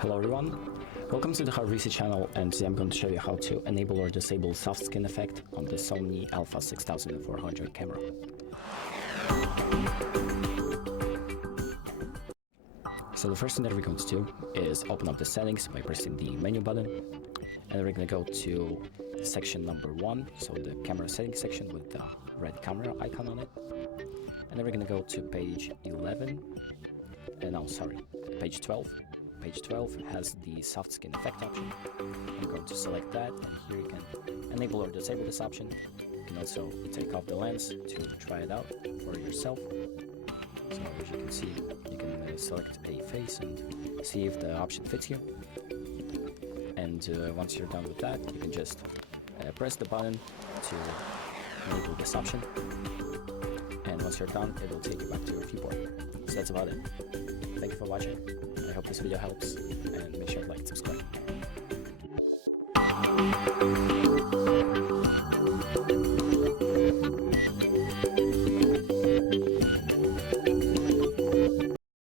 Hello everyone, welcome to the HardReset channel, and today I'm going to show you how to enable or disable soft skin effect on the SONY Alpha 6400 camera. So the first thing that we're going to do is open up the settings by pressing the menu button, and we're going to go to section number 1, so the camera settings section with the red camera icon on it. And then we're going to go to page 11, page 12. Page 12 has the soft skin effect option. I'm going to select that, and here you can enable or disable this option. You can also take off the lens to try it out for yourself. So as you can see, you can select a face and see if the option fits you. And once you're done with that, you can just press the button to enable this option. And once you're done, it will take you back to your viewport. So that's about it. Thank you for watching. I hope this video helps, and make sure to like and subscribe.